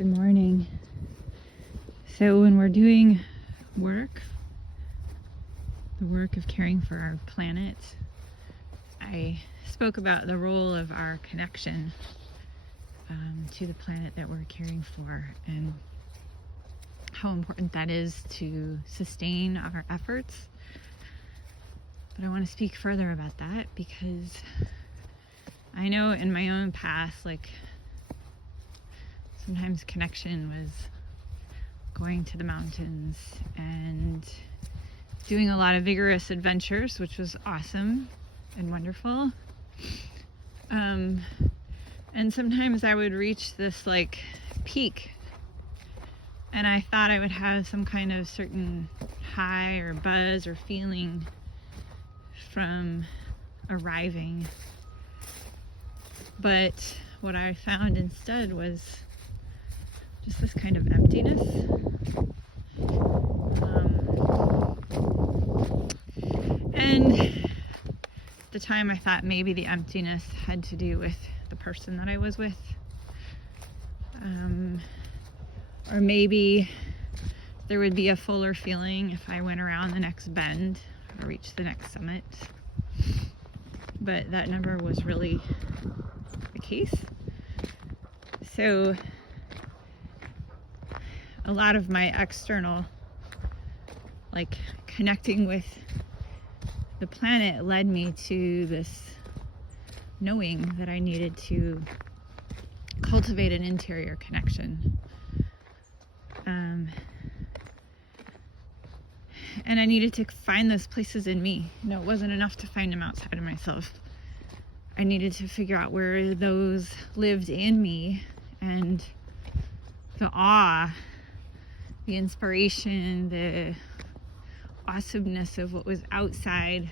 Good morning. So when we're doing work, the work of caring for our planet, I spoke about the role of our connection to the planet that we're caring for and how important that is to sustain our efforts. But I want to speak further about that because I know in my own past, sometimes connection was going to the mountains and doing a lot of vigorous adventures, which was awesome and wonderful. And sometimes I would reach this peak and I thought I would have some kind of certain high or buzz or feeling from arriving. But what I found instead was just this kind of emptiness. And at the time I thought maybe the emptiness had to do with the person that I was with. Or maybe there would be a fuller feeling if I went around the next bend or reached the next summit. But that never was really the case. So a lot of my external, connecting with the planet led me to this knowing that I needed to cultivate an interior connection. And I needed to find those places in me. It wasn't enough to find them outside of myself. I needed to figure out where those lived in me, and the awe, the inspiration, the awesomeness of what was outside,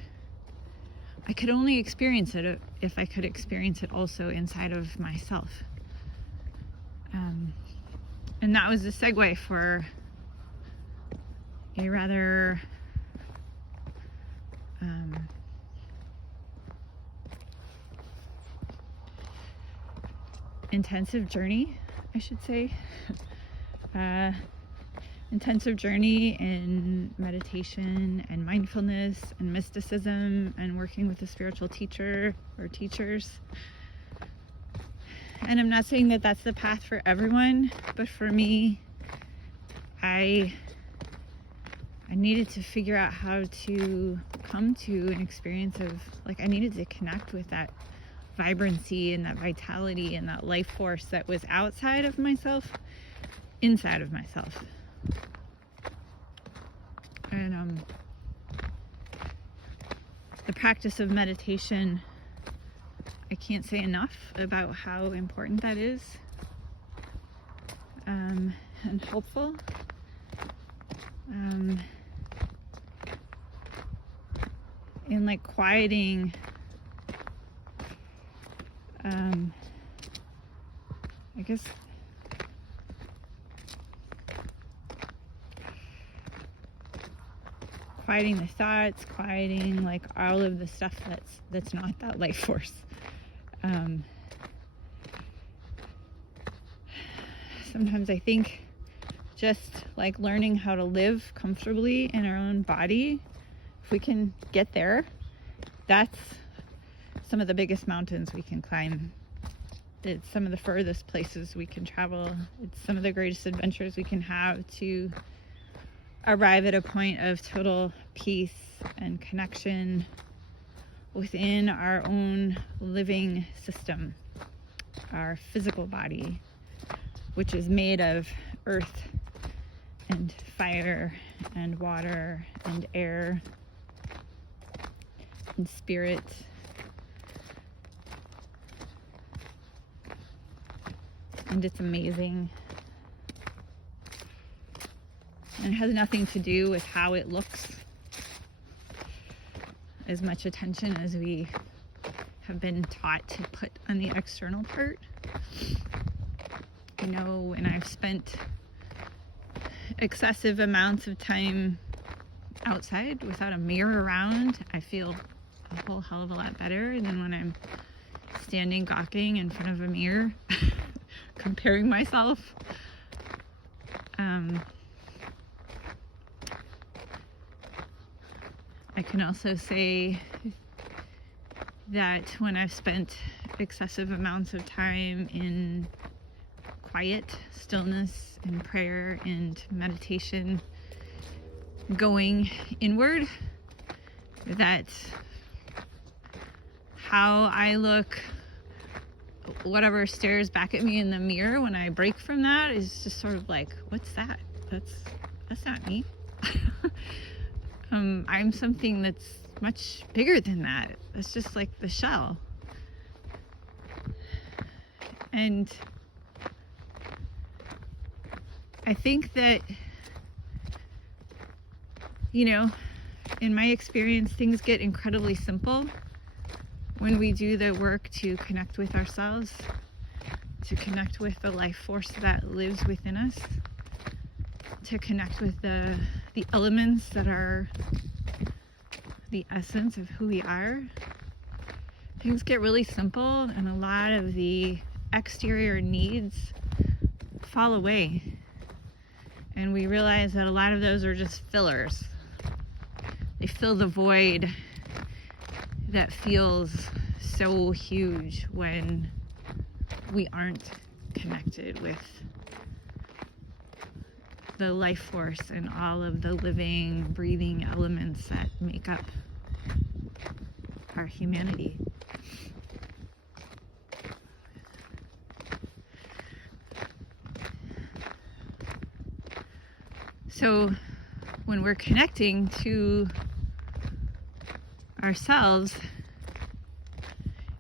I could only experience it if I could experience it also inside of myself. And that was the segue for a rather intensive journey, I should say. Intensive journey in meditation and mindfulness and mysticism and working with a spiritual teacher or teachers. And I'm not saying that that's the path for everyone, but for me, I needed to figure out how to come to an experience of, I needed to connect with that vibrancy and that vitality and that life force that was outside of myself, inside of myself. And the practice of meditation, I can't say enough about how important that is, and helpful. In quieting I guess quieting the thoughts, quieting all of the stuff that's not that life force. Sometimes I think just learning how to live comfortably in our own body, if we can get there, that's some of the biggest mountains we can climb. It's some of the furthest places we can travel. It's some of the greatest adventures we can have to arrive at a point of total peace and connection within our own living system, our physical body, which is made of earth and fire and water and air and spirit. And it's amazing. And it has nothing to do with how it looks, as much attention as we have been taught to put on the external part. When I've spent excessive amounts of time outside without a mirror around, I feel a whole hell of a lot better than when I'm standing gawking in front of a mirror comparing myself I can also say that when I've spent excessive amounts of time in quiet, stillness, and prayer and meditation, going inward, that how I look, whatever stares back at me in the mirror when I break from that, is just sort of like, what's that? That's not me. I'm something that's much bigger than that. It's just like the shell. And I think that, in my experience, things get incredibly simple when we do the work to connect with ourselves, to connect with the life force that lives within us, to connect with the elements that are the essence of who we are. Things get really simple, and a lot of the exterior needs fall away. And we realize that a lot of those are just fillers. They fill the void that feels so huge when we aren't connected with the life force and all of the living, breathing elements that make up our humanity. So when we're connecting to ourselves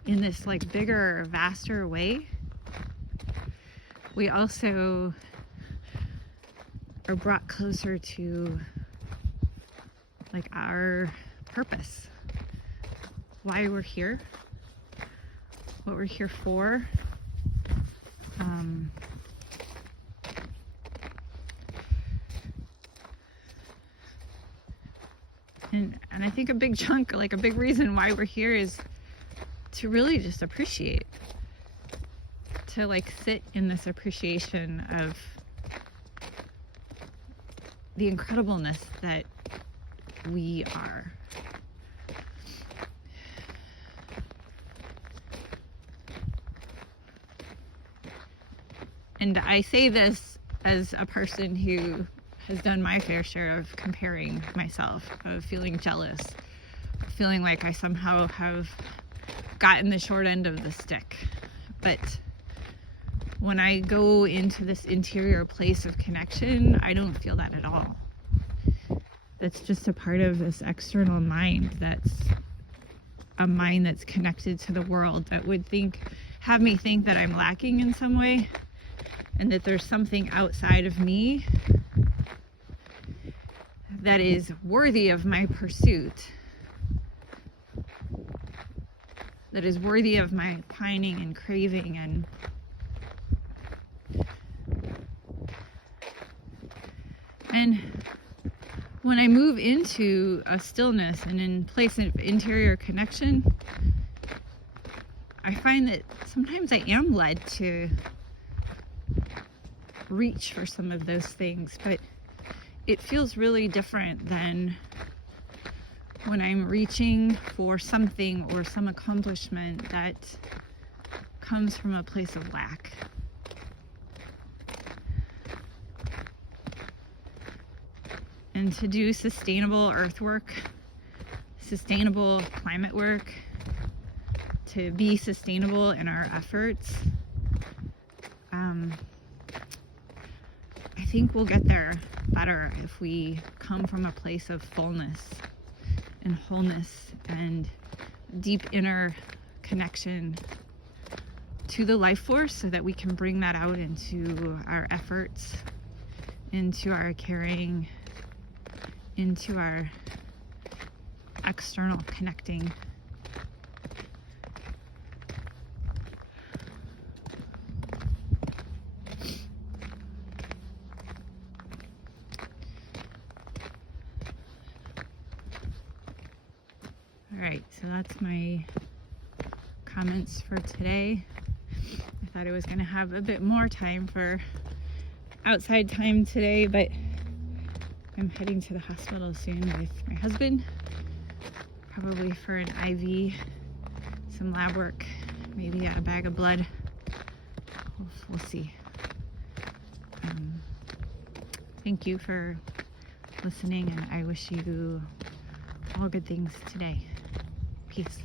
in this like bigger, vaster way, we also are brought closer to like our purpose, why we're here, what we're here for. And I think a big chunk, like a big reason why we're here, is to really just appreciate, to like sit in this appreciation of the incredibleness that we are. And I say this as a person who has done my fair share of comparing myself, of feeling jealous, feeling like I somehow have gotten the short end of the stick. But when I go into this interior place of connection, I don't feel that at all. That's just a part of this external mind, that's a mind that's connected to the world, that would have me think that I'm lacking in some way, and that there's something outside of me that is worthy of my pursuit, that is worthy of my pining and craving. And when I move into a stillness and in place of interior connection, I find that sometimes I am led to reach for some of those things, but it feels really different than when I'm reaching for something or some accomplishment that comes from a place of lack. And to do sustainable earth work, sustainable climate work, to be sustainable in our efforts, I think we'll get there better if we come from a place of fullness and wholeness and deep inner connection to the life force, so that we can bring that out into our efforts, into our caring, into our external connecting. All right, so that's my comments for today. I thought I was going to have a bit more time for outside time today, but I'm heading to the hospital soon with my husband, probably for an IV, some lab work, maybe a bag of blood. We'll see. Thank you for listening, and I wish you all good things today. Peace.